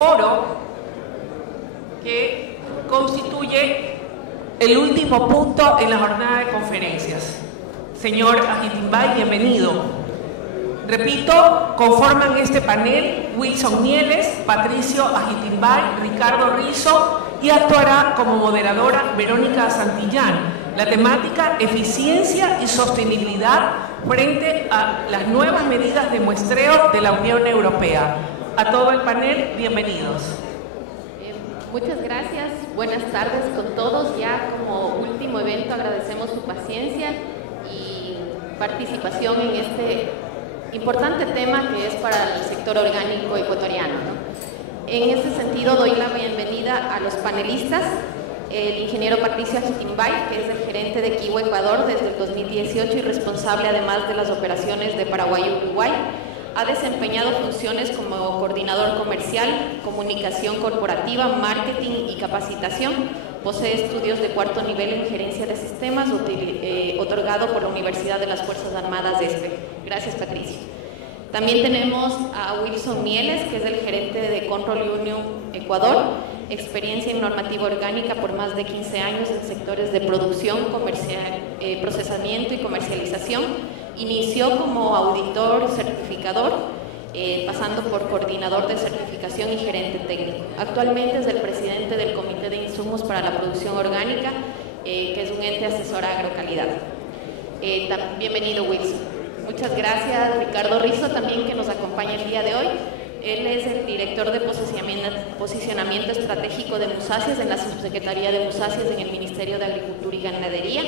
Foro que constituye el último punto en la jornada de conferencias. Señor Ajitimbay, bienvenido. Repito, conforman este panel Wilson Mieles, Patricio Ajitimbay, Ricardo Rizo y actuará como moderadora Verónica Santillán. La temática: eficiencia y sostenibilidad frente a las nuevas medidas de muestreo de la Unión Europea. A todo el panel, bienvenidos. Muchas gracias, buenas tardes con todos. Ya como último evento agradecemos su paciencia y participación en este importante tema que es para el sector orgánico ecuatoriano, ¿no? En ese sentido doy la bienvenida a los panelistas, el ingeniero Patricio Ajitimbay, que es el gerente de Kiwa Ecuador desde el 2018 y responsable además de las operaciones de Paraguay y Uruguay. Ha desempeñado funciones como coordinador comercial, comunicación corporativa, marketing y capacitación. Posee estudios de cuarto nivel en gerencia de sistemas, otorgado por la Universidad de las Fuerzas Armadas de ESPE. Gracias, Patricio. También tenemos a Wilson Mieles, que es el gerente de Control Union Ecuador. Experiencia en normativa orgánica por más de 15 años en sectores de producción, procesamiento y comercialización. Inició como auditor certificador, pasando por coordinador de certificación y gerente técnico. Actualmente es el presidente del Comité de Insumos para la Producción Orgánica, que es un ente asesor a agrocalidad. Bienvenido, Wilson. Muchas gracias, Ricardo Rizo, también, que nos acompaña el día de hoy. Él es el director de posicionamiento estratégico de Musacias en la Subsecretaría de Musacias en el Ministerio de Agricultura y Ganadería.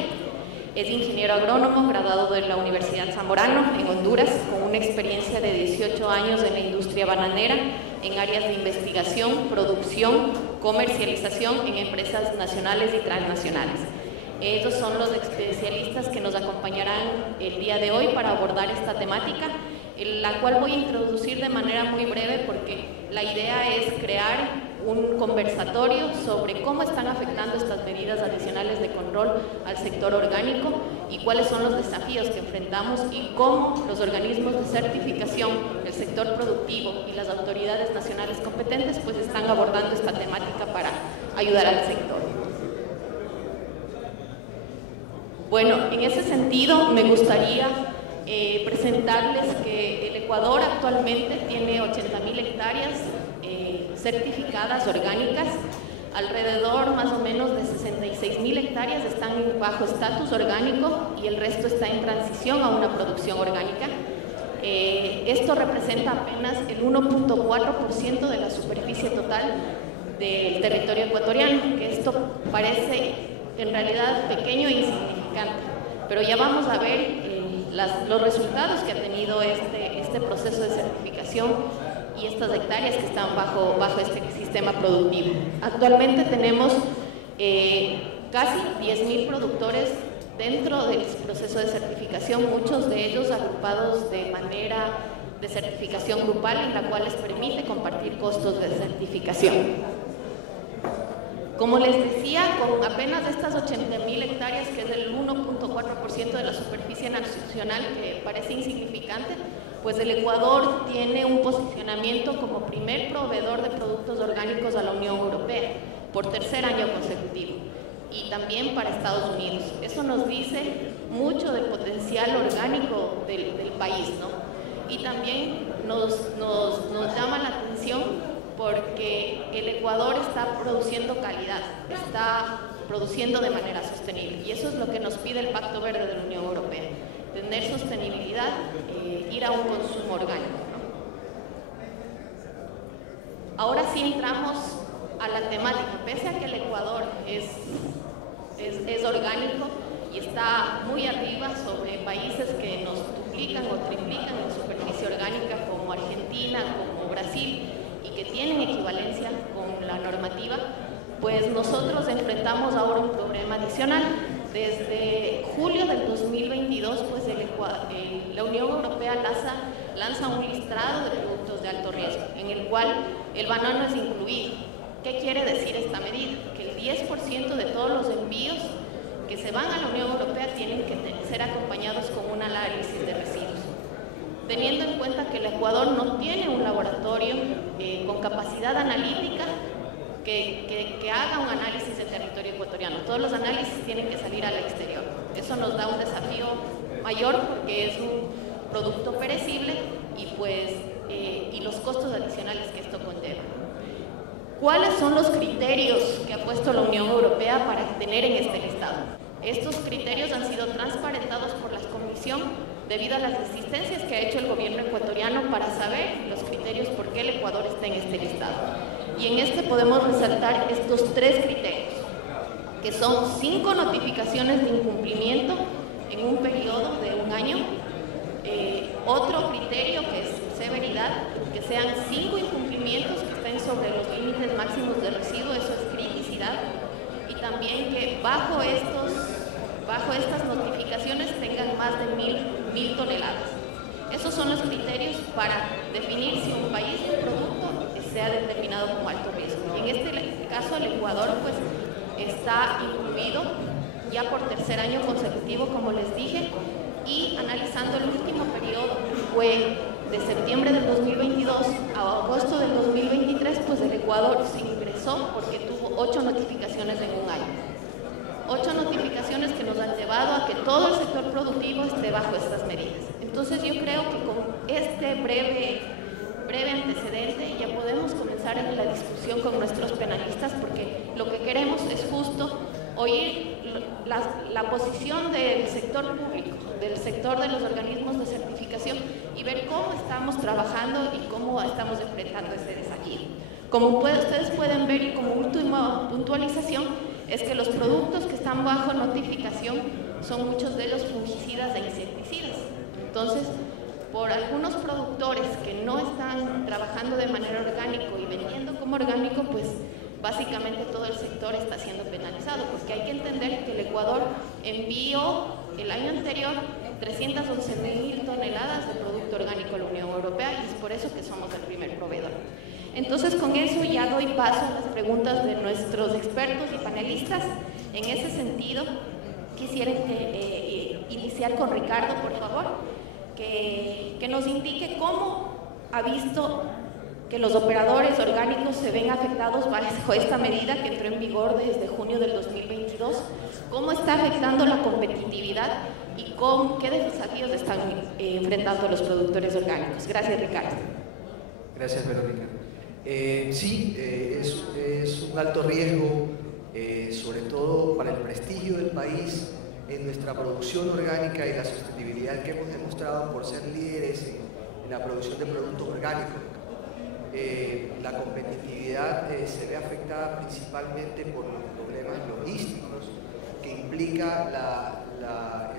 Es ingeniero agrónomo, graduado de la Universidad Zamorano en Honduras, con una experiencia de 18 años en la industria bananera, en áreas de investigación, producción, comercialización en empresas nacionales y transnacionales. Ellos son los especialistas que nos acompañarán el día de hoy para abordar esta temática, la cual voy a introducir de manera muy breve porque la idea es crear un conversatorio sobre cómo están afectando estas medidas adicionales de control al sector orgánico y cuáles son los desafíos que enfrentamos y cómo los organismos de certificación, el sector productivo y las autoridades nacionales competentes pues están abordando esta temática para ayudar al sector. Bueno, en ese sentido me gustaría presentarles que el Ecuador actualmente tiene 80.000 hectáreas certificadas orgánicas. Alrededor más o menos de 66.000 hectáreas están bajo estatus orgánico y el resto está en transición a una producción orgánica. Esto representa apenas el 1.4% de la superficie total del territorio ecuatoriano, que esto parece en realidad pequeño e insignificante, pero ya vamos a ver los resultados que ha tenido este proceso de certificación y estas hectáreas que están bajo este sistema productivo. Actualmente tenemos casi 10.000 productores dentro del proceso de certificación, muchos de ellos agrupados de manera de certificación grupal, en la cual les permite compartir costos de certificación. Como les decía, con apenas estas 80.000 hectáreas, que es el 1.4% de la superficie nacional, que parece insignificante, pues el Ecuador tiene un posicionamiento como primer proveedor de productos orgánicos a la Unión Europea por tercer año consecutivo y también para Estados Unidos. Eso nos dice mucho del potencial orgánico del país, ¿no? Y también nos llama la atención porque el Ecuador está produciendo calidad, está produciendo de manera sostenible y eso es lo que nos pide el Pacto Verde de la Unión Europea, tener sostenibilidad, ir a un consumo orgánico, ¿no? Ahora sí entramos a la temática. Pese a que el Ecuador es orgánico y está muy arriba sobre países que nos duplican o triplican en superficie orgánica como Argentina, como Brasil, y que tienen equivalencia con la normativa, pues nosotros enfrentamos ahora un problema adicional. Desde julio del 2022, pues la Unión Europea lanza un listado de productos de alto riesgo, en el cual el banano es incluido. ¿Qué quiere decir esta medida? Que el 10% de todos los envíos que se van a la Unión Europea tienen que ser acompañados con un análisis de residuos. teniendo en cuenta que el Ecuador no tiene un laboratorio con capacidad analítica que haga un análisis del territorio ecuatoriano. Todos los análisis tienen que salir al exterior. Eso nos da un desafío mayor porque es un producto perecible y los costos adicionales que esto conlleva. ¿Cuáles son los criterios que ha puesto la Unión Europea para tener en este listado? Estos criterios han sido transparentados por la Comisión debido a las existencias que ha hecho el gobierno ecuatoriano para saber los criterios por qué el Ecuador está en este listado. Y en este podemos resaltar estos 3 criterios, que son 5 notificaciones de incumplimiento en un periodo de 1 año, otro criterio que es severidad, que sean 5 incumplimientos que estén sobre los límites máximos de residuo, eso es criticidad, y también que bajo estas notificaciones tengan más de 1000 toneladas. Esos son los criterios para definir si un país o un producto sea determinado como alto riesgo. Y en este caso el Ecuador pues está incluido ya por 3er año consecutivo, como les dije, y analizando el último periodo fue de septiembre del 2022 a agosto del 2023, pues el Ecuador se ingresó porque tuvo 8 notificaciones en 1 año. 8 notificaciones que nos han llevado a que todo el sector productivo esté bajo estas medidas. Entonces yo creo que con este breve antecedente ya podemos comenzar en la discusión con nuestros penalistas, porque lo que queremos es justo oír la posición del sector público, del sector de los organismos de certificación y ver cómo estamos trabajando y cómo estamos enfrentando este desafío. Como ustedes pueden ver, y como última puntualización, es que los productos que están bajo notificación son muchos de ellos fungicidas e insecticidas. Entonces, por algunos productores que no están trabajando de manera orgánica y vendiendo como orgánico, pues básicamente todo el sector está siendo penalizado, porque hay que entender que el Ecuador envió el año anterior 311.000 toneladas de producto orgánico a la Unión Europea y es por eso que somos el primer proveedor. Entonces, con eso ya doy paso a las preguntas de nuestros expertos y panelistas. En ese sentido, quisiera iniciar con Ricardo, por favor, que nos indique cómo ha visto que los operadores orgánicos se ven afectados bajo esta medida que entró en vigor desde junio del 2022, cómo está afectando la competitividad y qué desafíos están enfrentando los productores orgánicos. Gracias, Ricardo. Gracias, Verónica. Sí, es un alto riesgo, sobre todo para el prestigio del país en nuestra producción orgánica y la sostenibilidad que hemos demostrado por ser líderes en la producción de productos orgánicos. La competitividad se ve afectada principalmente por los problemas logísticos que implica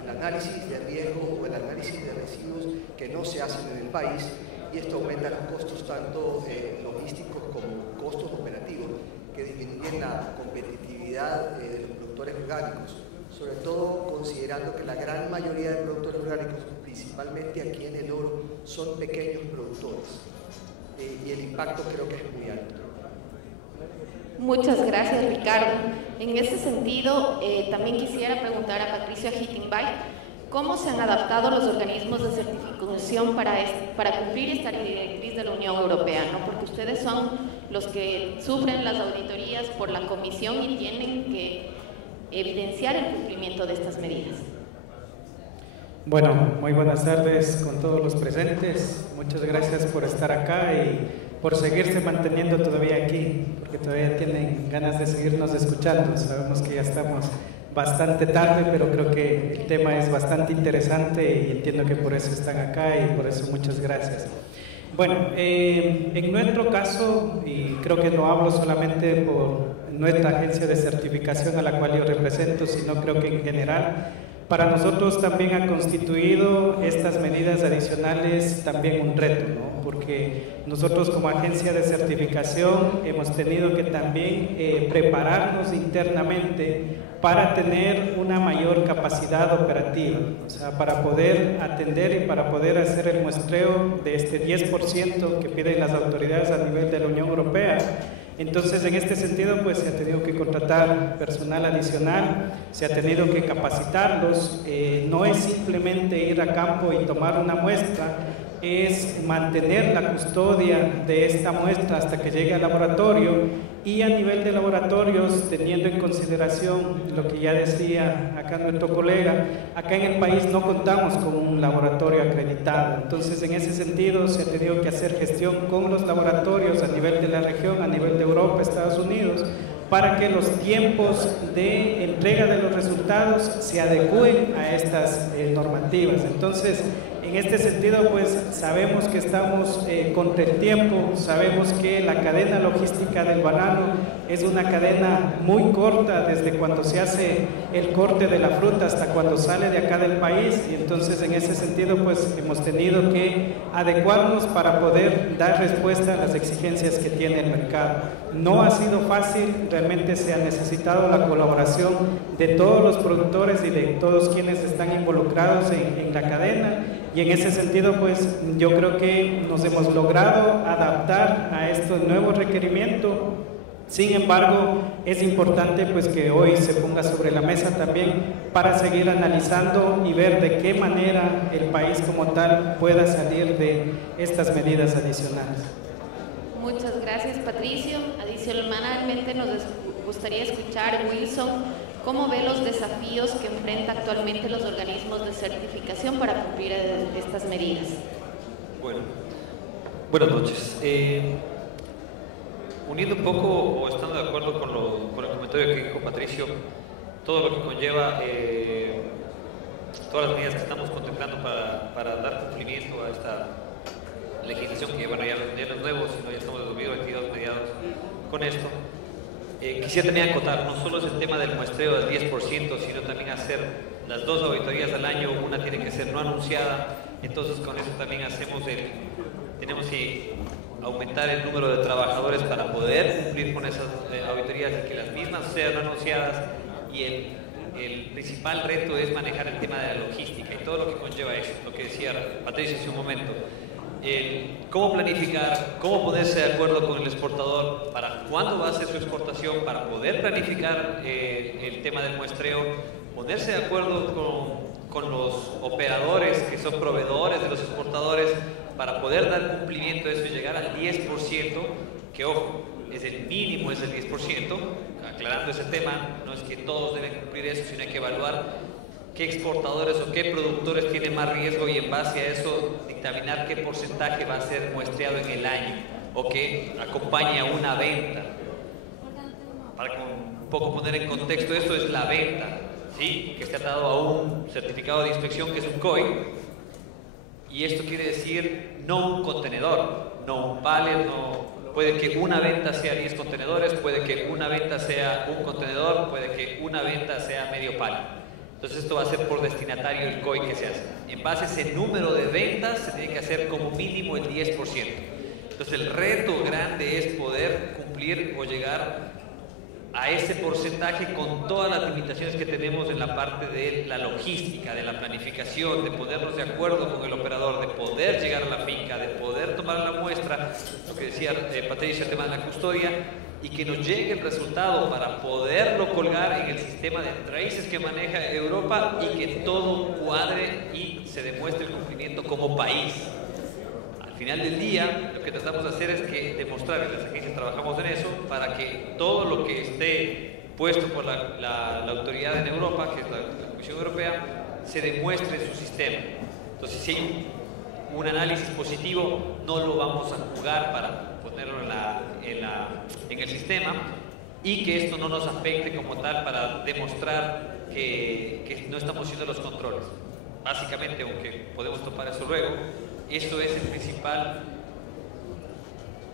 el análisis de riesgo o el análisis de residuos que no se hacen en el país, y esto aumenta los costos tanto logísticos como costos operativos que disminuyen la competitividad de los productores orgánicos, sobre todo considerando que la gran mayoría de productores orgánicos, principalmente aquí en el Oro, son pequeños productores. Y el impacto creo que es muy alto. Muchas gracias, Ricardo. En ese sentido, también quisiera preguntar a Patricia Hittingbay, ¿cómo se han adaptado los organismos de certificación para cumplir esta directriz de la Unión Europea, ¿no? Porque ustedes son los que sufren las auditorías por la Comisión y tienen que evidenciar el cumplimiento de estas medidas. Bueno, muy buenas tardes con todos los presentes. Muchas gracias por estar acá y por seguirse manteniendo todavía aquí, porque todavía tienen ganas de seguirnos escuchando. Sabemos que ya estamos bastante tarde, pero creo que el tema es bastante interesante y entiendo que por eso están acá y por eso muchas gracias. Bueno, en nuestro caso, y creo que no hablo solamente por nuestra agencia de certificación a la cual yo represento, sino creo que en general, para nosotros también ha constituido estas medidas adicionales también un reto, ¿no? Porque nosotros como agencia de certificación hemos tenido que también prepararnos internamente para tener una mayor capacidad operativa, o sea, para poder atender y para poder hacer el muestreo de este 10% que piden las autoridades a nivel de la Unión Europea. Entonces, en este sentido, pues se ha tenido que contratar personal adicional, se ha tenido que capacitarlos, no es simplemente ir a campo y tomar una muestra, es mantener la custodia de esta muestra hasta que llegue al laboratorio, y a nivel de laboratorios, teniendo en consideración lo que ya decía acá nuestro colega, acá en el país no contamos con un laboratorio acreditado. Entonces, en ese sentido, se ha tenido que hacer gestión con los laboratorios a nivel de la región, a nivel de Europa, Estados Unidos, para que los tiempos de entrega de los resultados se adecúen a estas normativas. Entonces, en este sentido, pues sabemos que estamos contra el tiempo, sabemos que la cadena logística del banano es una cadena muy corta, desde cuando se hace el corte de la fruta hasta cuando sale de acá del país, y entonces en ese sentido pues hemos tenido que adecuarnos para poder dar respuesta a las exigencias que tiene el mercado. No ha sido fácil, realmente se ha necesitado la colaboración de todos los productores y de todos quienes están involucrados en la cadena, y en ese sentido pues yo creo que nos hemos logrado adaptar a este nuevo requerimiento. Sin embargo, es importante pues que hoy se ponga sobre la mesa también para seguir analizando y ver de qué manera el país como tal pueda salir de estas medidas adicionales. Muchas gracias, Patricio. Adicionalmente nos gustaría escuchar, Wilson, ¿cómo ve los desafíos que enfrenta actualmente los organismos de certificación para cumplir estas medidas? Bueno, buenas noches. Uniendo un poco o estando de acuerdo con el comentario que dijo Patricio, todo lo que conlleva todas las medidas que estamos contemplando para dar cumplimiento a esta legislación que bueno, ya no es nuevo, sino ya estamos en 2022 mediados con esto. Quisiera también acotar, no solo es el tema del muestreo del 10%, sino también hacer las 2 auditorías al año, una tiene que ser no anunciada, entonces con eso también tenemos que aumentar el número de trabajadores para poder cumplir con esas auditorías y que las mismas sean anunciadas, y el principal reto es manejar el tema de la logística y todo lo que conlleva eso, lo que decía Patricia hace un momento. Cómo planificar, cómo ponerse de acuerdo con el exportador para cuándo va a hacer su exportación, para poder planificar el tema del muestreo, ponerse de acuerdo con los operadores que son proveedores de los exportadores para poder dar cumplimiento a eso y llegar al 10%, que ojo, es el mínimo, es el 10%, aclarando ese tema, no es que todos deben cumplir eso, sino hay que evaluar qué exportadores o qué productores tienen más riesgo y en base a eso dictaminar qué porcentaje va a ser muestreado en el año o que acompaña una venta. Para un poco poner en contexto, esto es la venta, ¿sí? Que esté atado a un certificado de inspección que es un COI, y esto quiere decir no un contenedor, no un pallet, no. Puede que una venta sea 10 contenedores, puede que una venta sea un contenedor, puede que una venta sea medio pallet. Entonces esto va a ser por destinatario el COI que se hace. En base a ese número de ventas se tiene que hacer como mínimo el 10%. Entonces el reto grande es poder cumplir o llegar a ese porcentaje con todas las limitaciones que tenemos en la parte de la logística, de la planificación, de ponernos de acuerdo con el operador, de poder llegar a la finca, de poder tomar la muestra, lo que decía Patricia, el tema de la custodia, y que nos llegue el resultado para poderlo colgar en el sistema de traces que maneja Europa y que todo cuadre y se demuestre el cumplimiento como país. Al final del día, lo que tratamos de hacer es que demostrar, en las agencias trabajamos en eso, para que todo lo que esté puesto por la autoridad en Europa, que es la Comisión Europea, se demuestre en su sistema. Entonces, si hay un análisis positivo, no lo vamos a jugar para ponerlo en el sistema, y que esto no nos afecte como tal para demostrar que no estamos haciendo los controles. Básicamente, aunque podemos topar eso luego, eso es el principal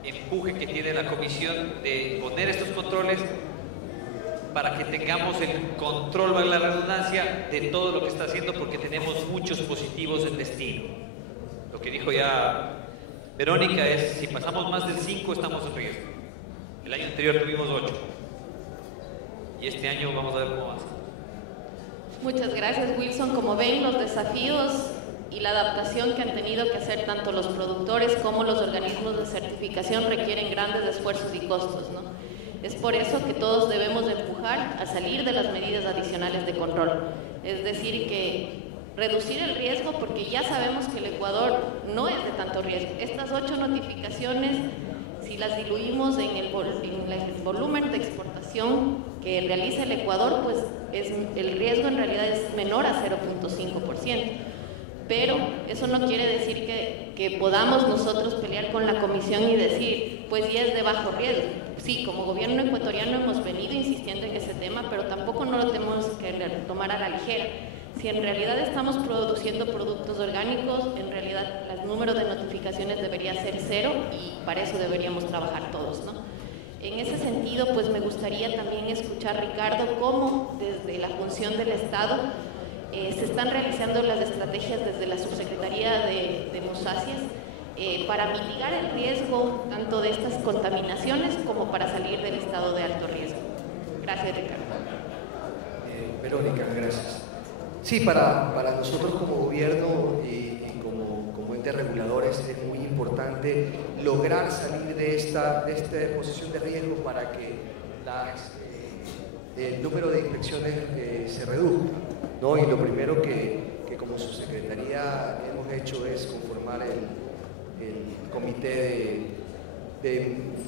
empuje que tiene la Comisión de poner estos controles para que tengamos el control, valga la redundancia, de todo lo que está haciendo, porque tenemos muchos positivos en destino. Lo que dijo ya Verónica es, si pasamos más del 5 estamos en riesgo. El año anterior tuvimos 8 y este año vamos a ver cómo va. Muchas gracias, Wilson. Como ven, los desafíos y la adaptación que han tenido que hacer tanto los productores como los organismos de certificación requieren grandes esfuerzos y costos, ¿no? Es por eso que todos debemos de empujar a salir de las medidas adicionales de control. Es decir, que reducir el riesgo, porque ya sabemos que el Ecuador no es de tanto riesgo. Estas 8 notificaciones, si las diluimos en el volumen de exportación que realiza el Ecuador, pues el riesgo en realidad es menor a 0.5%. Pero eso no quiere decir que podamos nosotros pelear con la Comisión y decir, pues ya es de bajo riesgo. Sí, como gobierno ecuatoriano hemos venido insistiendo en ese tema, pero tampoco no lo tenemos que tomar a la ligera. Si en realidad estamos produciendo productos orgánicos, en realidad el número de notificaciones debería ser 0 y para eso deberíamos trabajar todos, ¿no? En ese sentido, pues me gustaría también escuchar, Ricardo, cómo desde la función del Estado se están realizando las estrategias desde la Subsecretaría de Musacias para mitigar el riesgo tanto de estas contaminaciones como para salir del estado de alto riesgo. Gracias, Ricardo. Verónica, gracias. Sí, para nosotros como gobierno y como entes reguladores es muy importante lograr salir de esta posición de riesgo para que el número de inspecciones se reduzca, ¿no? Y lo primero que como subsecretaría hemos hecho es conformar el comité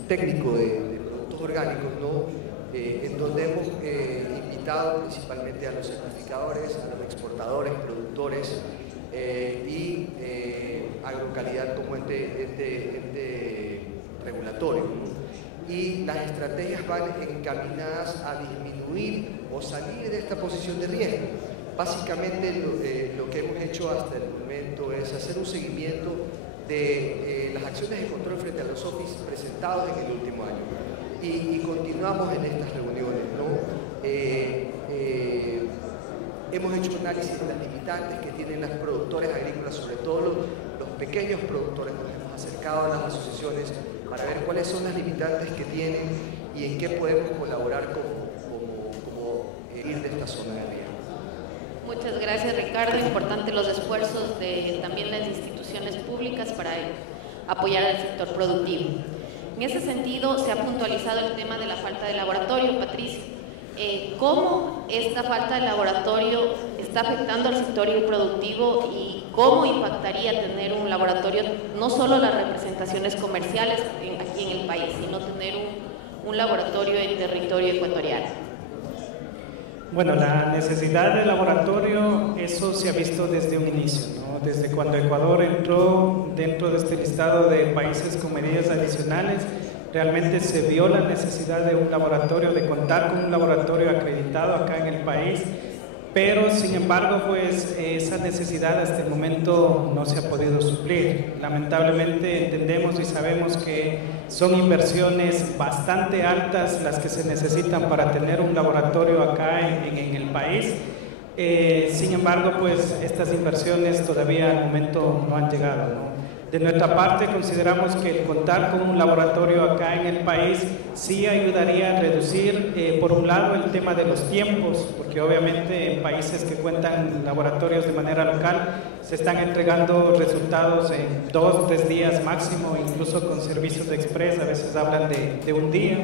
técnico de productos orgánicos, ¿no? En donde hemos invitado principalmente a los certificadores, a los exportadores, productores y agrocalidad como ente regulatorio, ¿no? Y las estrategias van encaminadas a disminuir o salir de esta posición de riesgo. Básicamente lo que hemos hecho hasta el momento es hacer un seguimiento de las acciones de control frente a los OFIs presentados en el último año. Y continuamos en estas reuniones, ¿no? Hemos hecho un análisis de las limitantes que tienen los productores agrícolas, sobre todo los pequeños productores. Nos hemos acercado a las asociaciones para ver cuáles son las limitantes que tienen y en qué podemos colaborar como ir de esta zona de riesgo. Muchas gracias, Ricardo. Importante los esfuerzos de también las instituciones públicas para apoyar al sector productivo. En ese sentido, se ha puntualizado el tema de la falta de laboratorio, Patricio. ¿Cómo esta falta de laboratorio está afectando al sector productivo y cómo impactaría tener un laboratorio, no solo las representaciones comerciales aquí en el país, sino tener un laboratorio en territorio ecuatoriano? Bueno, la necesidad de laboratorio, eso se ha visto desde un inicio, ¿no? Desde cuando Ecuador entró dentro de este listado de países con medidas adicionales, realmente se vio la necesidad de un laboratorio, de contar con un laboratorio acreditado acá en el país, pero sin embargo, pues esa necesidad hasta el momento no se ha podido suplir. Lamentablemente entendemos y sabemos que son inversiones bastante altas las que se necesitan para tener un laboratorio acá en el país. Sin embargo, pues estas inversiones todavía al momento no han llegado, ¿no? De nuestra parte, consideramos que el contar con un laboratorio acá en el país sí ayudaría a reducir, por un lado, el tema de los tiempos, porque obviamente en países que cuentan laboratorios de manera local se están entregando resultados en 2 o 3 días máximo, incluso con servicios de express, a veces hablan de un día.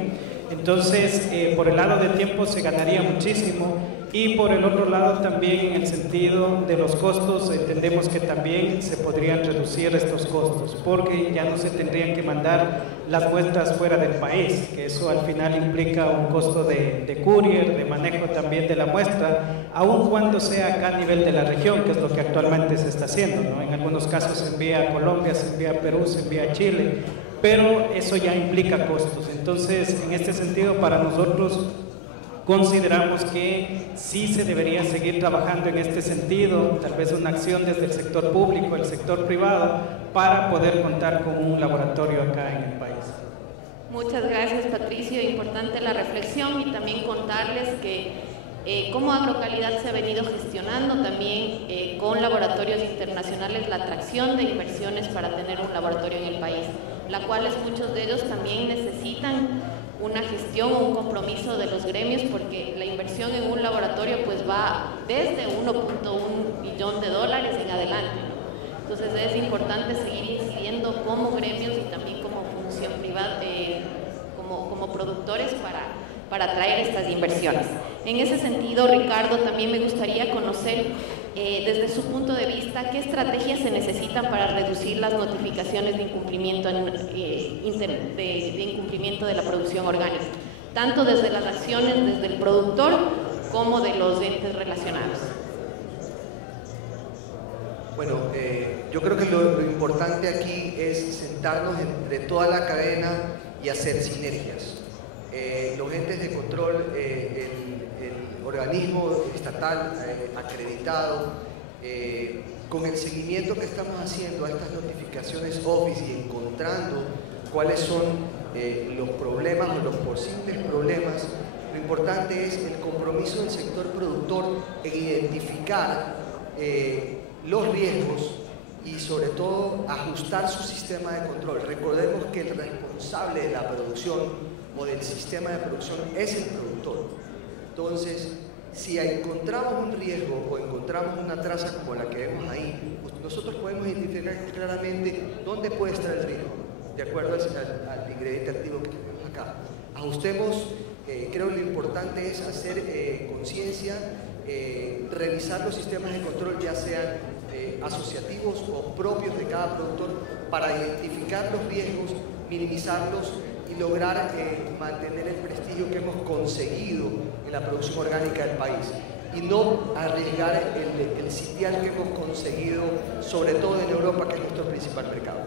Entonces, por el lado de tiempo se ganaría muchísimo. Y por el otro lado también en el sentido de los costos, entendemos que también se podrían reducir estos costos, porque ya no se tendrían que mandar las muestras fuera del país, que eso al final implica un costo de courier, de manejo también de la muestra, aun cuando sea acá a nivel de la región, que es lo que actualmente se está haciendo, ¿no? En algunos casos se envía a Colombia, se envía a Perú, se envía a Chile, pero eso ya implica costos. Entonces, en este sentido, para nosotros consideramos que sí se debería seguir trabajando en este sentido, tal vez una acción desde el sector público, el sector privado, para poder contar con un laboratorio acá en el país. Muchas gracias, Patricio. Importante la reflexión y también contarles que como Agrocalidad se ha venido gestionando también con laboratorios internacionales la atracción de inversiones para tener un laboratorio en el país, la cual muchos de ellos también necesitan una gestión o un compromiso de los gremios, porque la inversión en un laboratorio pues va desde $1.1 billón en adelante, ¿no? Entonces es importante seguir incidiendo como gremios y también como función privada, como productores para atraer estas inversiones. En ese sentido, Ricardo, también me gustaría conocer desde su punto de vista, ¿qué estrategias se necesitan para reducir las notificaciones de incumplimiento, de incumplimiento de la producción orgánica? Tanto desde las acciones, desde el productor, como de los entes relacionados. Bueno, yo creo que lo importante aquí es sentarnos entre toda la cadena y hacer sinergias. Los entes de control, el organismo estatal acreditado, con el seguimiento que estamos haciendo a estas notificaciones Office y encontrando cuáles son los problemas o los posibles problemas, lo importante es el compromiso del sector productor en identificar los riesgos y sobre todo ajustar su sistema de control. Recordemos que el responsable de la producción o del sistema de producción es el productor. Entonces, si encontramos un riesgo o encontramos una traza como la que vemos ahí, pues nosotros podemos identificar claramente dónde puede estar el riesgo, de acuerdo al ingrediente activo que tenemos acá. Ajustemos, creo que lo importante es hacer conciencia, revisar los sistemas de control, ya sean asociativos o propios de cada productor, para identificar los riesgos, minimizarlos y lograr mantener el prestigio que hemos conseguido en la producción orgánica del país y no arriesgar el sitial que hemos conseguido, sobre todo en Europa, que es nuestro principal mercado.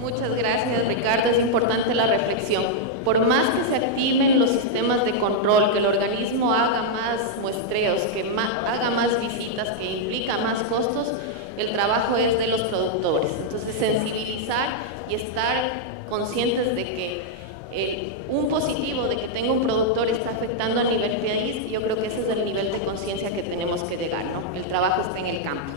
Muchas gracias, Ricardo. Es importante la reflexión. Por más que se activen los sistemas de control, que el organismo haga más muestreos, que haga más visitas, que implica más costos, el trabajo es de los productores. Entonces, sensibilizar y estar conscientes de que un positivo de que tenga un productor está afectando a nivel país, yo creo que ese es el nivel de conciencia que tenemos que llegar, ¿no? El trabajo está en el campo.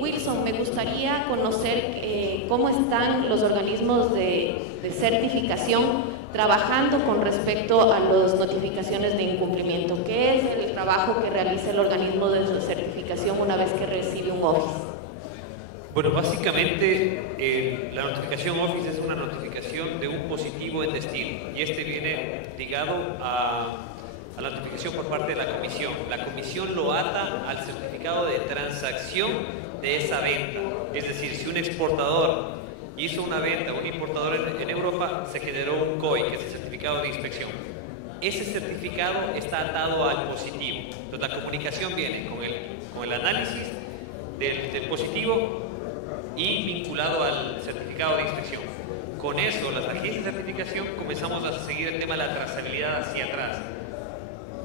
Wilson, me gustaría conocer cómo están los organismos de certificación trabajando con respecto a las notificaciones de incumplimiento. ¿Qué es el trabajo que realiza el organismo de certificación una vez que recibe un Office? Bueno, básicamente la notificación Office es una notificación de un positivo en destino y este viene ligado a la notificación por parte de la comisión. La comisión lo ata al certificado de transacción de esa venta. Es decir, si un exportador hizo una venta a un importador en Europa, se generó un COI, que es el certificado de inspección. Ese certificado está atado al positivo. Entonces la comunicación viene con el análisis del positivo y vinculado al certificado de inspección. Con eso, las agencias de certificación comenzamos a seguir el tema de la trazabilidad hacia atrás.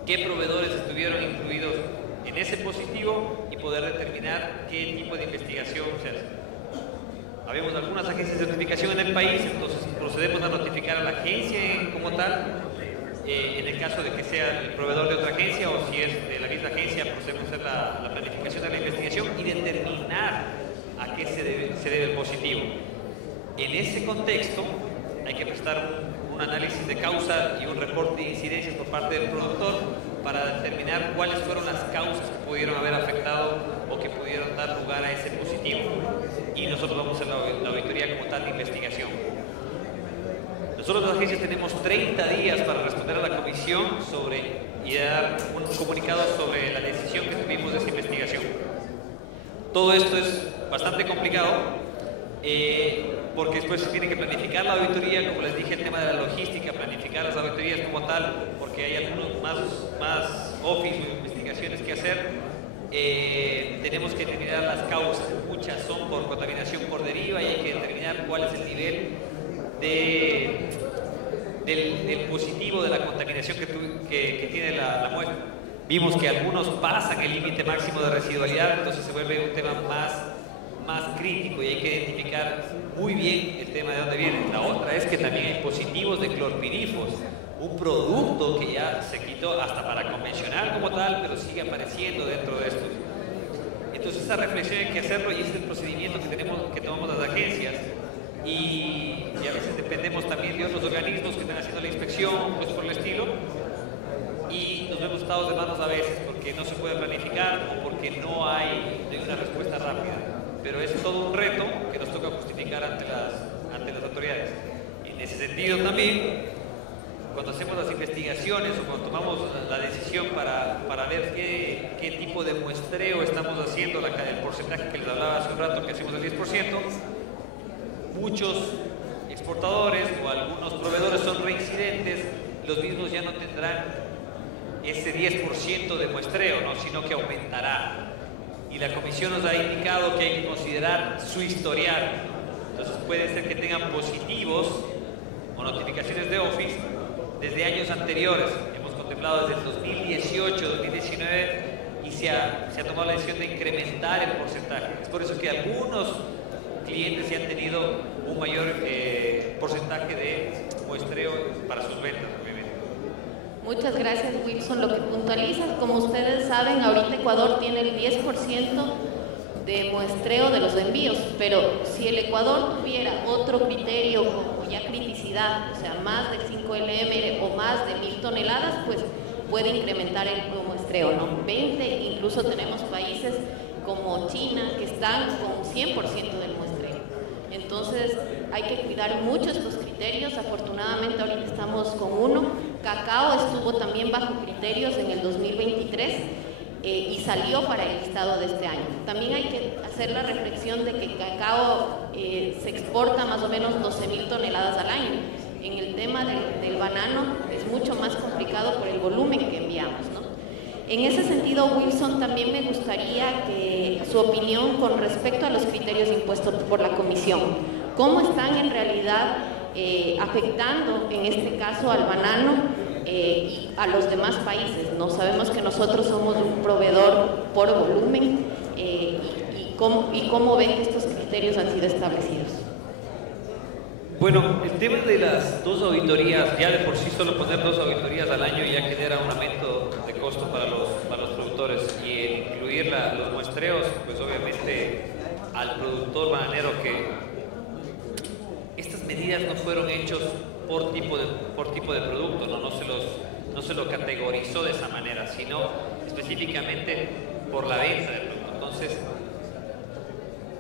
¿Qué proveedores estuvieron incluidos en ese positivo y poder determinar qué tipo de investigación se hace? Habemos algunas agencias de certificación en el país, entonces procedemos a notificar a la agencia como tal, en el caso de que sea el proveedor de otra agencia o si es de la misma agencia, procedemos a hacer la planificación de la investigación y determinar a qué se debe el positivo. En ese contexto hay que prestar un análisis de causa y un reporte de incidencias por parte del productor para determinar cuáles fueron las causas que pudieron haber afectado o que pudieron dar lugar a ese positivo. Y nosotros vamos a hacer la auditoría como tal de investigación. Nosotros las agencias tenemos 30 días para responder a la comisión y dar un comunicado sobre la decisión que tuvimos de esa investigación. Todo esto es bastante complicado porque después se tiene que planificar la auditoría, como les dije, el tema de la logística, planificar las auditorías como tal, porque hay algunos más office o investigaciones que hacer. Tenemos que determinar las causas, muchas son por contaminación por deriva y hay que determinar cuál es el nivel del positivo de la contaminación que tiene la muestra. Vimos que algunos pasan el límite máximo de residualidad, entonces se vuelve un tema más crítico y hay que identificar muy bien el tema de dónde viene. La otra es que también hay positivos de clorpirifos, un producto que ya se quitó hasta para convencional como tal, pero sigue apareciendo dentro de esto. Entonces esa reflexión hay que hacerlo y ese es el procedimiento que tomamos las agencias y a veces dependemos también de otros organismos que están haciendo la inspección, pues por el estilo, y nos vemos atados de manos a veces porque no se puede planificar o porque no hay una respuesta rápida. Pero es todo un reto que nos toca justificar ante las autoridades. En ese sentido también, cuando hacemos las investigaciones o cuando tomamos la decisión para ver qué tipo de muestreo estamos haciendo, el porcentaje que les hablaba hace un rato que hacemos el 10%, muchos exportadores o algunos proveedores son reincidentes, los mismos ya no tendrán ese 10% de muestreo, ¿no? Sino que aumentará. Y la comisión nos ha indicado que hay que considerar su historial. Entonces puede ser que tengan positivos o notificaciones de Office desde años anteriores. Hemos contemplado desde el 2018, 2019 y se ha tomado la decisión de incrementar el porcentaje. Es por eso que algunos clientes sí han tenido un mayor porcentaje de muestreo para sus ventas, obviamente. Muchas gracias, Wilson. Lo que puntualizas, como ustedes saben, ahorita Ecuador tiene el 10% de muestreo de los envíos, pero si el Ecuador tuviera otro criterio como ya criticidad, o sea, más de 5 LM o más de 1000 toneladas, pues puede incrementar el muestreo, ¿no? 20, incluso tenemos países como China que están con 100% del muestreo. Entonces hay que cuidar mucho estos criterios. Afortunadamente ahorita estamos con uno. Cacao estuvo también bajo criterios en el 2023 y salió para el listado de este año. También hay que hacer la reflexión de que cacao se exporta más o menos 12.000 toneladas al año. En el tema del banano es mucho más complicado por el volumen que enviamos, ¿no? En ese sentido, Wilson, también me gustaría que su opinión con respecto a los criterios impuestos por la Comisión. ¿Cómo están en realidad afectando, en este caso, al banano y a los demás países? No sabemos que nosotros somos un proveedor por volumen y cómo ven que estos criterios han sido establecidos. Bueno, el tema de las 2 auditorías, ya de por sí solo poner 2 auditorías al año ya genera un aumento de costo para los productores, y el incluir los muestreos, pues obviamente al productor bananero, que estas medidas no fueron hechas por tipo de producto, no se lo categorizó de esa manera, sino específicamente por la venta del producto. Entonces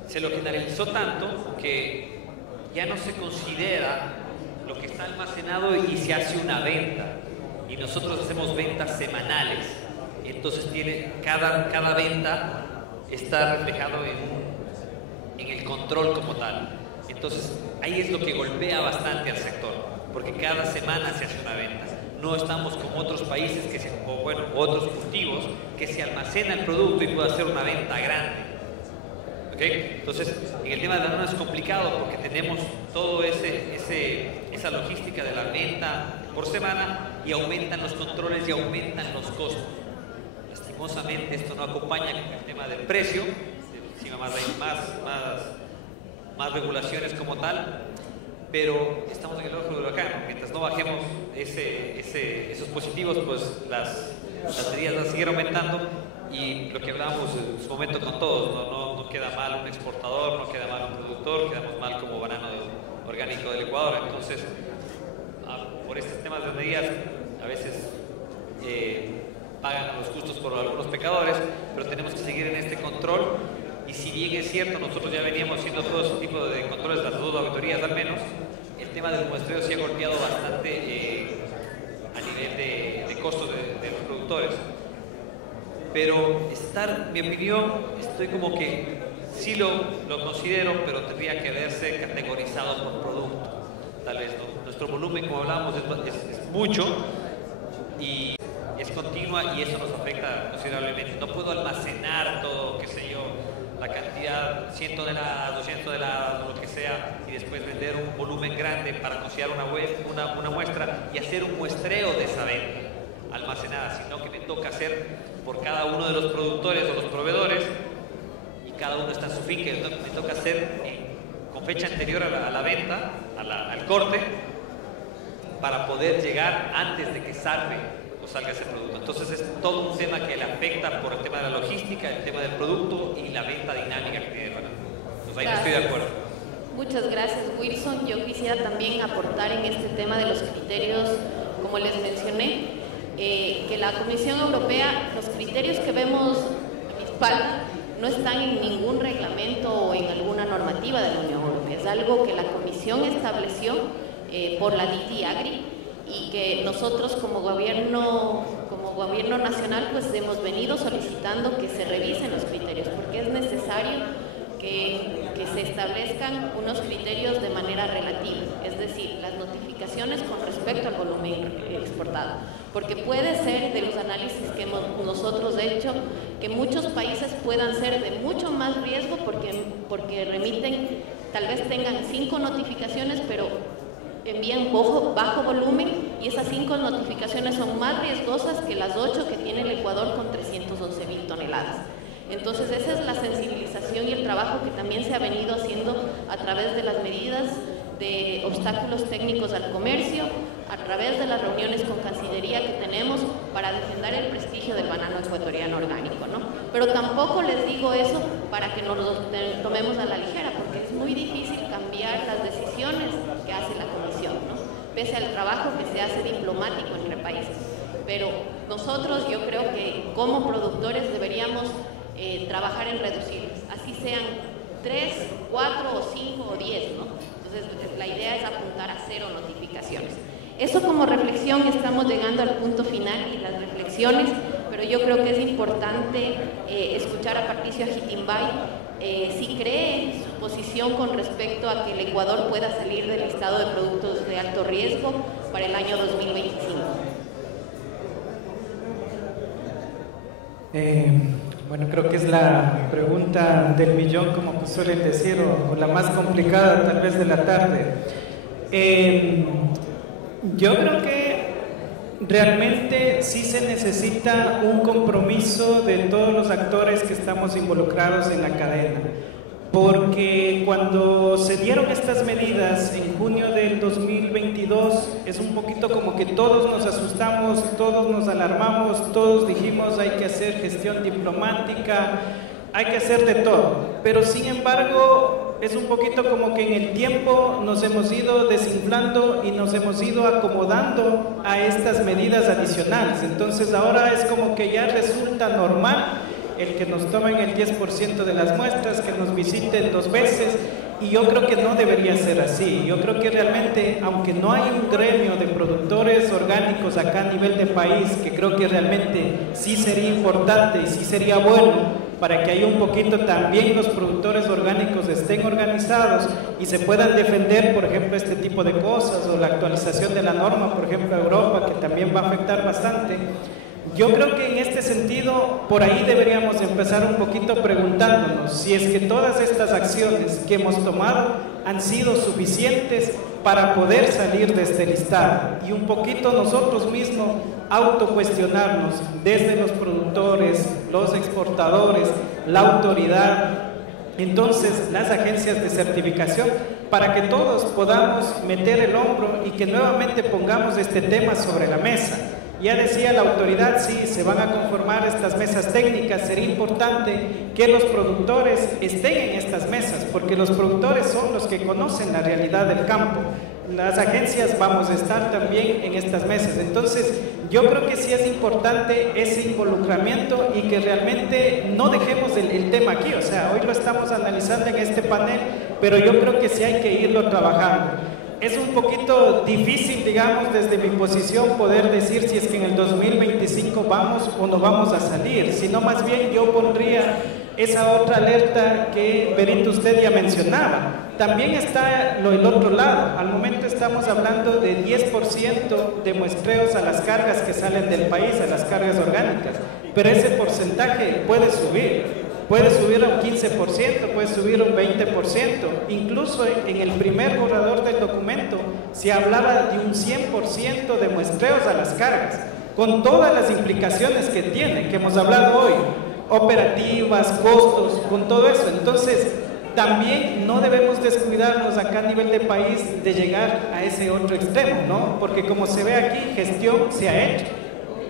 se lo generalizó tanto que ya no se considera lo que está almacenado y se hace una venta, y nosotros hacemos ventas semanales. Entonces cada venta está reflejado en el control como tal. Entonces ahí es lo que golpea bastante al sector, porque cada semana se hace una venta. No estamos como otros países otros cultivos que se almacena el producto y puede hacer una venta grande. ¿Okay? Entonces, en el tema de banano es complicado porque tenemos todo esa logística de la venta por semana, y aumentan los controles y aumentan los costos. Lastimosamente esto no acompaña con el tema del precio, encima hay más regulaciones como tal, pero estamos en el ojo del huracán. Mientras no bajemos esos positivos, pues las medidas van a seguir aumentando. Y lo que hablábamos en su momento con todos, no queda mal un exportador, no queda mal un productor, quedamos mal como banano orgánico del Ecuador. Entonces, por estos temas de medidas, a veces pagan los justos por algunos pecadores, pero tenemos que seguir en este control. Y si bien es cierto, nosotros ya veníamos haciendo todo ese tipo de controles, las 2 auditorías al menos, el tema del muestreo sí ha golpeado bastante a nivel de costos de los productores. Pero mi opinión, estoy como que sí lo considero, pero tendría que verse categorizado por producto. Tal vez nuestro volumen, como hablábamos, es mucho y es continua, y eso nos afecta considerablemente. No puedo almacenar todo, qué sé yo, la cantidad, 100 toneladas, 200 toneladas, lo que sea, y después vender un volumen grande para considerar una muestra y hacer un muestreo de esa venta almacenada, sino que me toca hacer por cada uno de los productores o los proveedores, y cada uno está en su finca. Me toca hacer con fecha anterior a la venta, al corte, para poder llegar antes de que salga ese producto. Entonces es todo un tema que le afecta por el tema de la logística, el tema del producto y la venta dinámica que tiene. Pues ahí no estoy de acuerdo. Muchas gracias, Wilson. Yo quisiera también aportar en este tema de los criterios, como les mencioné, que la Comisión Europea, los criterios que vemos a mi espalda, no están en ningún reglamento o en alguna normativa de la Unión Europea. Es algo que la Comisión estableció por la DG Agri, y que nosotros como gobierno nacional pues hemos venido solicitando que se revisen los criterios, porque es necesario que se establezcan unos criterios de manera relativa, es decir, las notificaciones con respecto al volumen exportado, porque puede ser, de los análisis que hemos nosotros hecho, que muchos países puedan ser de mucho más riesgo porque remiten, tal vez tengan 5 notificaciones, pero envían bajo volumen, y esas 5 notificaciones son más riesgosas que las 8 que tiene el Ecuador con 311.000 toneladas. Entonces esa es la sensibilización y el trabajo que también se ha venido haciendo a través de las medidas de obstáculos técnicos al comercio, a través de las reuniones con Cancillería que tenemos para defender el prestigio del banano ecuatoriano orgánico, ¿no? Pero tampoco les digo eso para que nos lo tomemos a la ligera, porque es muy difícil cambiar las decisiones que hace la Comisión, ¿no? Pese al trabajo que se hace diplomático entre países. Pero nosotros, yo creo que como productores deberíamos trabajar en reducirlos, así sean 3, 4 o 5 o 10, ¿no? Entonces la idea es apuntar a 0 notificaciones. Eso como reflexión, estamos llegando al punto final y las reflexiones, pero yo creo que es importante escuchar a Patricio Ajitimbay si cree su posición con respecto a que el Ecuador pueda salir del listado de productos de alto riesgo para el año 2025. Bueno, creo que es la pregunta del millón, como suelen decir, o la más complicada tal vez de la tarde. Yo creo que realmente sí se necesita un compromiso de todos los actores que estamos involucrados en la cadena, porque cuando se dieron estas medidas en junio del 2022 es un poquito como que todos nos asustamos, todos nos alarmamos, todos dijimos hay que hacer gestión diplomática, hay que hacer de todo, pero sin embargo es un poquito como que en el tiempo nos hemos ido desinflando y nos hemos ido acomodando a estas medidas adicionales. Entonces ahora es como que ya resulta normal el que nos tomen el 10% de las muestras, que nos visiten 2 veces, y yo creo que no debería ser así. Yo creo que realmente, aunque no hay un gremio de productores orgánicos acá a nivel de país, que creo que realmente sí sería importante y sí sería bueno para que haya un poquito también los productores orgánicos estén organizados y se puedan defender, por ejemplo, este tipo de cosas, o la actualización de la norma, por ejemplo, a Europa, que también va a afectar bastante. Yo creo que en este sentido, por ahí deberíamos empezar un poquito preguntándonos si es que todas estas acciones que hemos tomado han sido suficientes para poder salir de este listado, y un poquito nosotros mismos autocuestionarnos desde los productores, los exportadores, la autoridad, entonces las agencias de certificación, para que todos podamos meter el hombro y que nuevamente pongamos este tema sobre la mesa. Ya decía la autoridad, sí, se van a conformar estas mesas técnicas, sería importante que los productores estén en estas mesas, porque los productores son los que conocen la realidad del campo. Las agencias vamos a estar también en estas mesas. Entonces, yo creo que sí es importante ese involucramiento y que realmente no dejemos el tema aquí. O sea, hoy lo estamos analizando en este panel, pero yo creo que sí hay que irlo trabajando. Es un poquito difícil, digamos, desde mi posición poder decir si es que en el 2025 vamos o no vamos a salir, sino más bien yo pondría esa otra alerta que Berito usted ya mencionaba. También está el otro lado. Al momento estamos hablando de 10% de muestreos a las cargas que salen del país, a las cargas orgánicas, pero ese porcentaje puede subir. Puede subir a un 15%, puede subir a un 20%. Incluso en el primer borrador del documento se hablaba de un 100% de muestreos a las cargas, con todas las implicaciones que tiene, que hemos hablado hoy, operativas, costos, con todo eso. Entonces, también no debemos descuidarnos acá a nivel de país de llegar a ese otro extremo, ¿no? Porque como se ve aquí, gestión se ha hecho,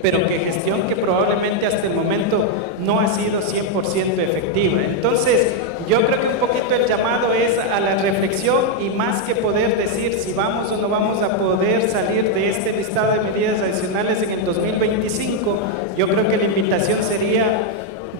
pero que gestión que probablemente hasta el momento no ha sido 100% efectiva. Entonces, yo creo que un poquito el llamado es a la reflexión, y más que poder decir si vamos o no vamos a poder salir de este listado de medidas adicionales en el 2025, yo creo que la invitación sería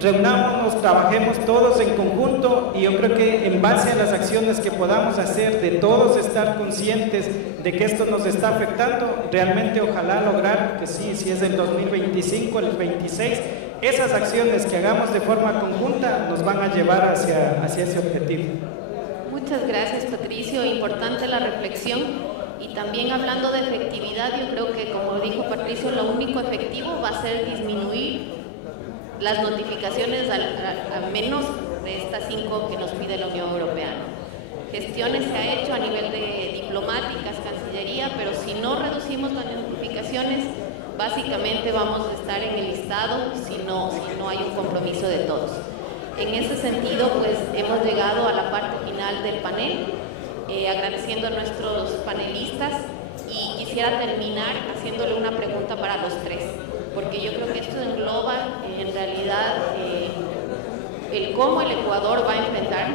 reunámonos, trabajemos todos en conjunto, y yo creo que en base a las acciones que podamos hacer, de todos estar conscientes de que esto nos está afectando, realmente ojalá lograr que sí, si es el 2025, el 26, esas acciones que hagamos de forma conjunta nos van a llevar hacia ese objetivo. Muchas gracias, Patricio. Importante la reflexión. Y también hablando de efectividad, yo creo que, como dijo Patricio, lo único efectivo va a ser disminuir las notificaciones a menos de estas 5 que nos pide la Unión Europea. Gestiones se ha hecho a nivel de diplomáticas, Cancillería, pero si no reducimos las notificaciones, básicamente vamos a estar en el listado si no hay un compromiso de todos. En ese sentido, pues hemos llegado a la parte final del panel, agradeciendo a nuestros panelistas, y quisiera terminar haciéndole una pregunta para los tres, porque yo creo que esto engloba en realidad el cómo el Ecuador va a enfrentar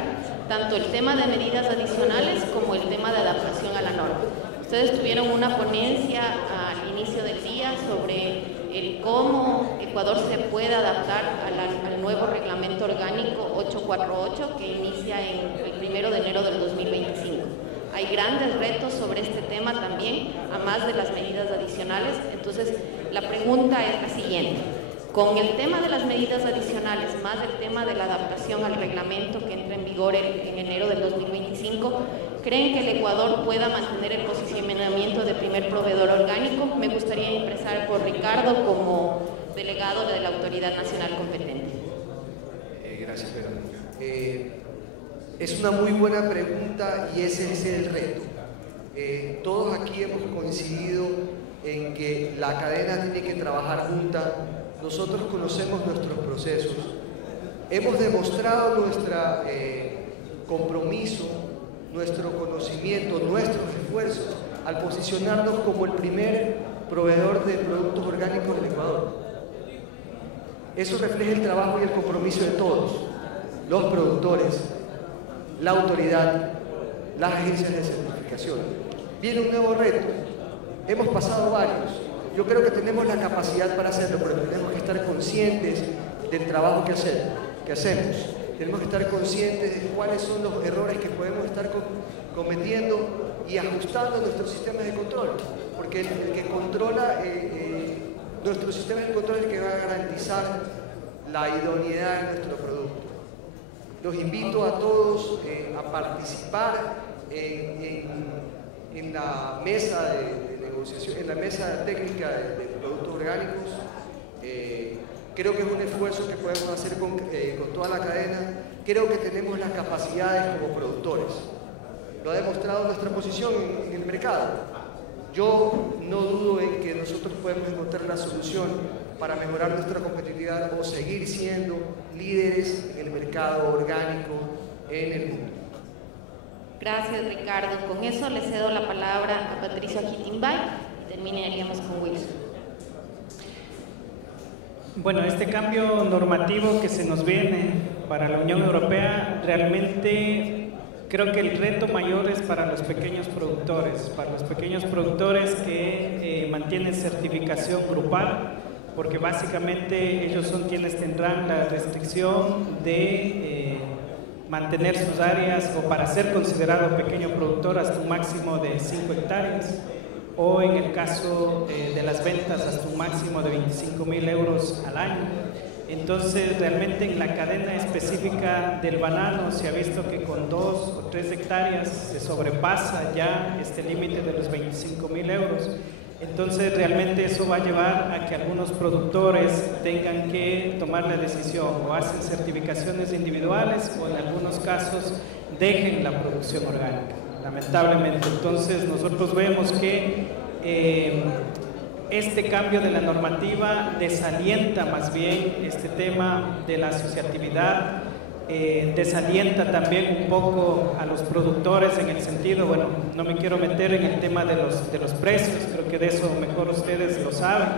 tanto el tema de medidas adicionales como el tema de adaptación a la norma. Ustedes tuvieron una ponencia al inicio del día sobre el cómo Ecuador se puede adaptar al nuevo reglamento orgánico 848 que inicia el 1 de enero del 2025. Hay grandes retos sobre este tema también, a más de las medidas adicionales. Entonces, la pregunta es la siguiente. Con el tema de las medidas adicionales, más el tema de la adaptación al reglamento que entra en vigor en enero del 2025, ¿creen que el Ecuador pueda mantener el posicionamiento de primer proveedor orgánico? Me gustaría empezar por Ricardo como delegado de la Autoridad Nacional Competente. Gracias, Verónica. Es una muy buena pregunta y ese es el reto. Todos aquí hemos coincidido en que la cadena tiene que trabajar junta. Nosotros conocemos nuestros procesos, hemos demostrado nuestro compromiso, nuestro conocimiento, nuestros esfuerzos al posicionarnos como el primer proveedor de productos orgánicos del Ecuador. Eso refleja el trabajo y el compromiso de todos, los productores, la autoridad, las agencias de certificación. Viene un nuevo reto, hemos pasado varios. Yo creo que tenemos la capacidad para hacerlo, pero tenemos que estar conscientes del trabajo que hacemos. Tenemos que estar conscientes de cuáles son los errores que podemos estar cometiendo y ajustando nuestros sistemas de control. Porque el que controla nuestros sistemas de control es el que va a garantizar la idoneidad de nuestro producto. Los invito a todos a participar en la mesa de negociación, en la mesa técnica de productos orgánicos. Creo que es un esfuerzo que podemos hacer con toda la cadena. Creo que tenemos las capacidades como productores. Lo ha demostrado nuestra posición en el mercado. Yo no dudo en que nosotros podemos encontrar la solución para mejorar nuestra competitividad o seguir siendo líderes en el mercado orgánico en el mundo. Gracias, Ricardo. Con eso le cedo la palabra a Patricio Ajitimbay y terminaríamos con Wilson. Bueno, este cambio normativo que se nos viene para la Unión Europea, realmente creo que el reto mayor es para los pequeños productores que mantienen certificación grupal, porque básicamente ellos son quienes tendrán la restricción de mantener sus áreas, o para ser considerado pequeño productor hasta un máximo de 5 hectáreas, o en el caso de las ventas hasta un máximo de 25.000 euros al año. Entonces, realmente en la cadena específica del banano se ha visto que con 2 o 3 hectáreas se sobrepasa ya este límite de los 25.000 euros. Entonces, realmente eso va a llevar a que algunos productores tengan que tomar la decisión, o hacen certificaciones individuales, o en algunos casos dejen la producción orgánica, lamentablemente. Entonces, nosotros vemos que este cambio de la normativa desalienta más bien este tema de la asociatividad, desalienta también un poco a los productores en el sentido, bueno, no me quiero meter en el tema de los precios, creo que de eso mejor ustedes lo saben.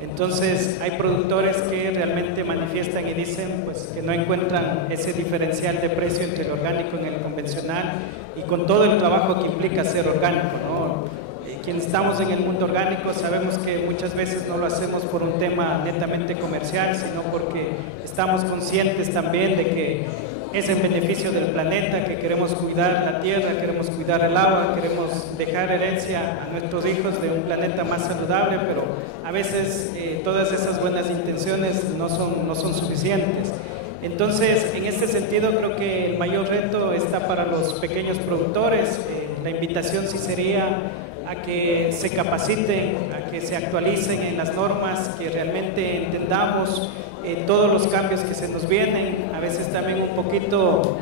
Entonces hay productores que realmente manifiestan y dicen pues que no encuentran ese diferencial de precio entre el orgánico y el convencional, y con todo el trabajo que implica ser orgánico, ¿no? quienes estamos en el mundo orgánico sabemos que muchas veces no lo hacemos por un tema netamente comercial, sino porque estamos conscientes también de que es en beneficio del planeta, que queremos cuidar la tierra, queremos cuidar el agua, queremos dejar herencia a nuestros hijos de un planeta más saludable, pero a veces todas esas buenas intenciones no son suficientes. Entonces, en este sentido, creo que el mayor reto está para los pequeños productores. La invitación sí sería a que se capaciten, a que se actualicen en las normas, que realmente entendamos todos los cambios que se nos vienen. A veces también un poquito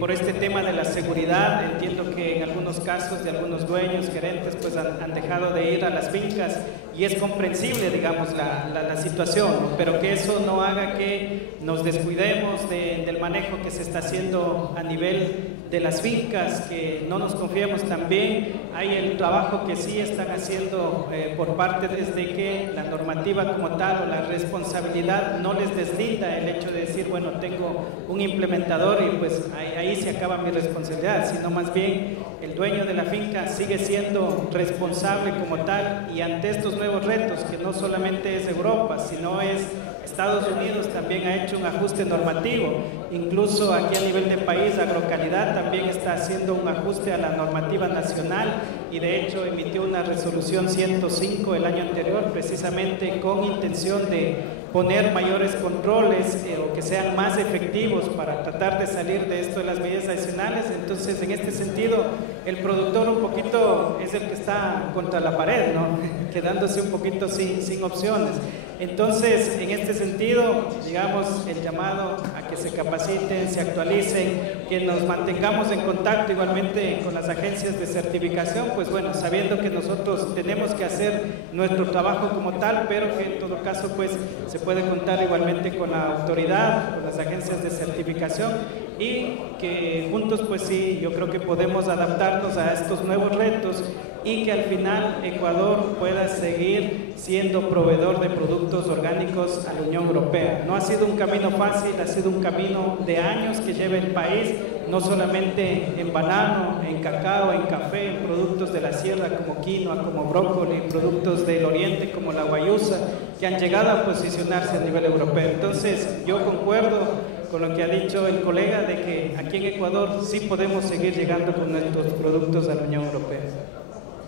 por este tema de la seguridad, entiendo que en algunos casos de algunos dueños, gerentes, pues han dejado de ir a las fincas y es comprensible, digamos, la situación, ¿no? Pero que eso no haga que nos descuidemos del manejo que se está haciendo a nivel de las fincas, que no nos confiemos también. Hay el trabajo que sí están haciendo por parte desde que la normativa como tal o la responsabilidad no les deslinda el hecho de decir, bueno, tengo un implementador y pues ahí se acaba mi responsabilidad, sino más bien el dueño de la finca sigue siendo responsable como tal, y ante estos nuevos retos, que no solamente es Europa, sino es Estados Unidos, también ha hecho un ajuste normativo. Incluso aquí a nivel de país, Agrocalidad también está haciendo un ajuste a la normativa nacional y de hecho emitió una resolución 105 el año anterior, precisamente con intención de poner mayores controles o que sean más efectivos para tratar de salir de esto de las medidas adicionales. Entonces, en este sentido, el productor un poquito es el que está contra la pared, ¿no? Quedándose un poquito sin opciones. Entonces, en este sentido, digamos, el llamado a que se capaciten, se actualicen, que nos mantengamos en contacto igualmente con las agencias de certificación, pues bueno, sabiendo que nosotros tenemos que hacer nuestro trabajo como tal, pero que en todo caso pues se puede contar igualmente con la autoridad, con las agencias de certificación, y que juntos pues sí, yo creo que podemos adaptarnos a estos nuevos retos y que al final Ecuador pueda seguir siendo proveedor de productos orgánicos a la Unión Europea. No ha sido un camino fácil, ha sido un camino de años que lleva el país, no solamente en banano, en cacao, en café, en productos de la sierra como quinoa, como brócoli, productos del oriente como la guayusa, que han llegado a posicionarse a nivel europeo. Entonces, yo concuerdo con lo que ha dicho el colega de que aquí en Ecuador sí podemos seguir llegando con nuestros productos a la Unión Europea.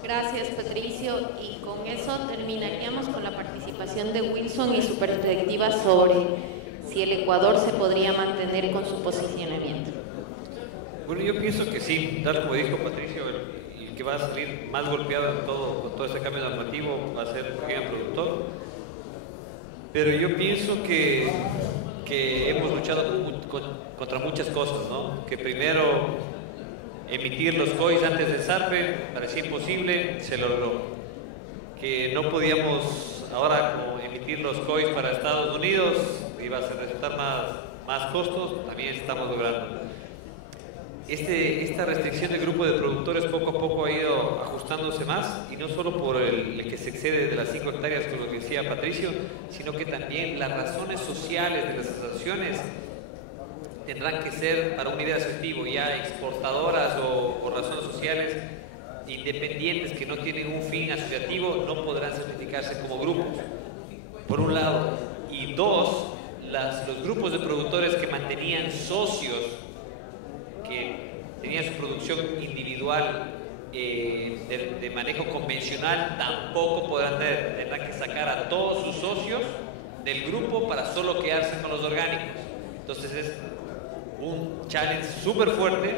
Gracias, Patricio. Y con eso terminaríamos con la participación de Wilson y su perspectiva sobre si el Ecuador se podría mantener con su posicionamiento. Bueno, yo pienso que sí, tal como dijo Patricio, el que va a salir más golpeado con todo este cambio normativo va a ser el pequeño productor. Pero yo pienso que hemos luchado contra muchas cosas, ¿no? Que primero emitir los COIs antes del SARPE parecía imposible, se logró. Que no podíamos ahora como emitir los COIs para Estados Unidos, iba a resultar más costos, también estamos logrando. Esta restricción del grupo de productores poco a poco ha ido ajustándose más, y no solo por el que se excede de las 5 hectáreas, con lo que decía Patricio, sino que también las razones sociales de las asociaciones tendrán que ser para un ideal asociativo, ya exportadoras o razones sociales independientes que no tienen un fin asociativo no podrán certificarse como grupos, por un lado. Y dos, los grupos de productores que mantenían socios, que tenían su producción individual de manejo convencional, tampoco podrán tener, tendrán que sacar a todos sus socios del grupo para solo quedarse con los orgánicos. Entonces es un challenge súper fuerte,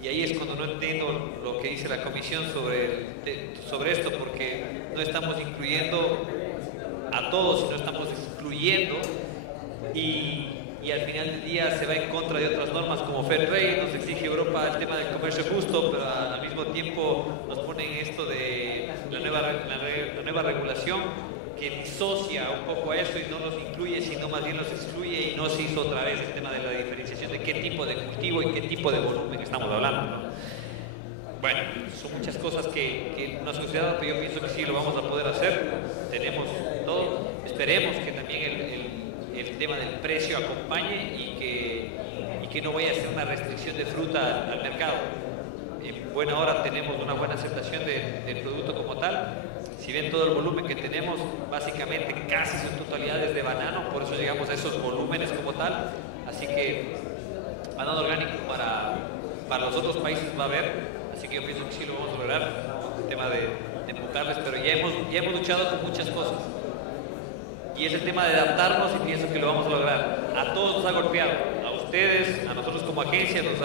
y ahí es cuando no entiendo lo que dice la comisión sobre esto, porque no estamos incluyendo a todos, sino estamos excluyendo, y al final del día se va en contra de otras normas como Fair Trade. Nos exige Europa el tema del comercio justo, pero al mismo tiempo nos ponen esto de la nueva regulación que disocia un poco a eso y no nos incluye, sino más bien nos excluye, y no se hizo otra vez el tema de la diferenciación de qué tipo de cultivo y qué tipo de volumen estamos hablando, ¿no? Bueno, son muchas cosas que no se consideran, pero yo pienso que sí lo vamos a poder hacer. Tenemos todo. Esperemos que también el tema del precio acompañe y que no vaya a ser una restricción de fruta al mercado. buena hora tenemos una buena aceptación del producto como tal. Si bien todo el volumen que tenemos, básicamente casi su totalidad es de banano, por eso llegamos a esos volúmenes como tal. Así que banano orgánico para los otros países va a haber, así que yo pienso que sí lo vamos a lograr, el tema de empujarles, pero ya hemos luchado con muchas cosas. Y es el tema de adaptarnos y pienso que lo vamos a lograr. A todos nos ha golpeado, a ustedes, a nosotros como agencia nos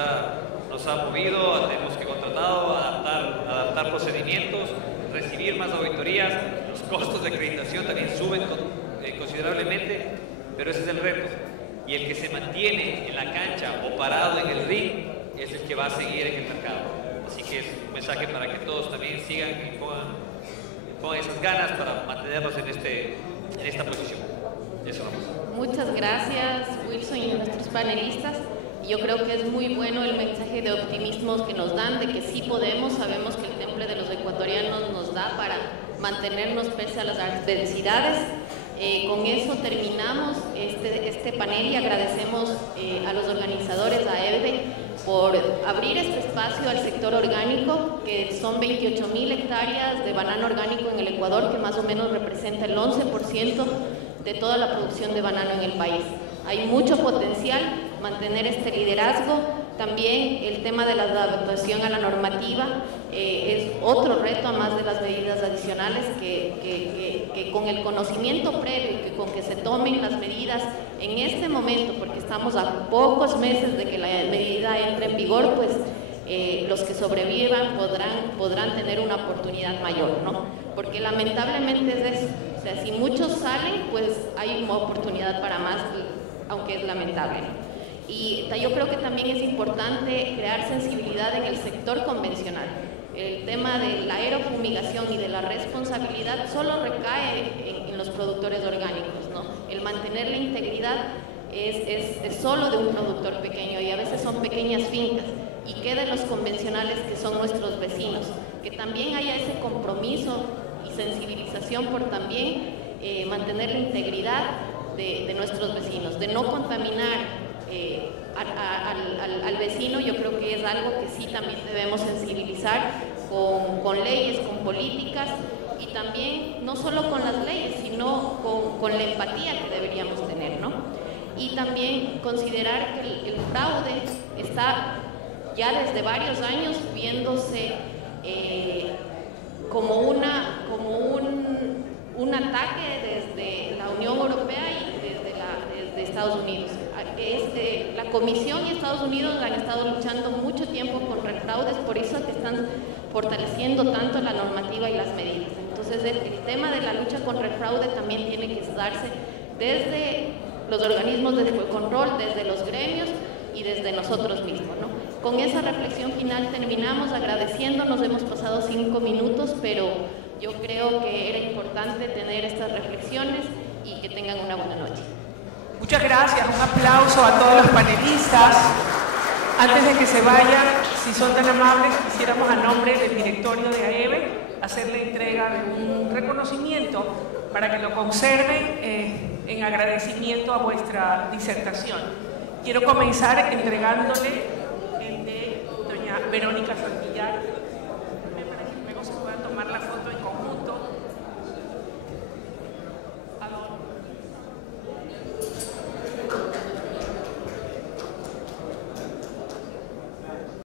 ha movido, tenemos que contratado, adaptar procedimientos, recibir más auditorías, los costos de acreditación también suben considerablemente, pero ese es el reto. Y el que se mantiene en la cancha o parado en el ring es el que va a seguir en el mercado. Así que es un mensaje para que todos también sigan y pongan esas ganas para mantenernos en esta posición. Eso vamos. Muchas gracias, Wilson, y nuestros panelistas. Yo creo que es muy bueno el mensaje de optimismo que nos dan, de que sí podemos. Sabemos que el temple de los ecuatorianos nos da para mantenernos pese a las adversidades. Con eso terminamos este panel y agradecemos a los organizadores, a EBE, por abrir este espacio al sector orgánico, que son 28.000 hectáreas de banano orgánico en el Ecuador, que más o menos representa el 11% de toda la producción de banano en el país. Hay mucho potencial, mantener este liderazgo. También el tema de la adaptación a la normativa es otro reto, además de las medidas adicionales, que con el conocimiento previo y con que se tomen las medidas en este momento, porque estamos a pocos meses de que la medida entre en vigor, pues los que sobrevivan podrán tener una oportunidad mayor, ¿no? Porque lamentablemente es eso. O sea, si muchos salen, pues hay una oportunidad para más, aunque es lamentable, ¿no? Y yo creo que también es importante crear sensibilidad en el sector convencional. El tema de la aerofumigación y de la responsabilidad solo recae en los productores orgánicos, ¿no? El mantener la integridad es solo de un productor pequeño, y a veces son pequeñas fincas, y quedan los convencionales, que son nuestros vecinos. Que también haya ese compromiso y sensibilización por también mantener la integridad de nuestros vecinos, de no contaminar al vecino. Yo creo que es algo que sí también debemos sensibilizar con leyes, con políticas, y también no solo con las leyes, sino con la empatía que deberíamos tener, ¿no? Y también considerar que el fraude está ya desde varios años viéndose como un ataque desde la Unión Europea y desde Estados Unidos. La Comisión y Estados Unidos han estado luchando mucho tiempo contra el fraude, es por eso que están fortaleciendo tanto la normativa y las medidas. Entonces el tema de la lucha contra el fraude también tiene que darse desde los organismos de control, desde los gremios y desde nosotros mismos, ¿no? Con esa reflexión final terminamos agradeciendo. Nos hemos pasado 5 minutos, pero yo creo que era importante tener estas reflexiones, y que tengan una buena noche. Muchas gracias, un aplauso a todos los panelistas. Antes de que se vayan, si son tan amables, quisiéramos a nombre del directorio de AEBE hacerle entrega de un reconocimiento para que lo conserven en agradecimiento a vuestra disertación. Quiero comenzar entregándole el de doña Verónica Santillán.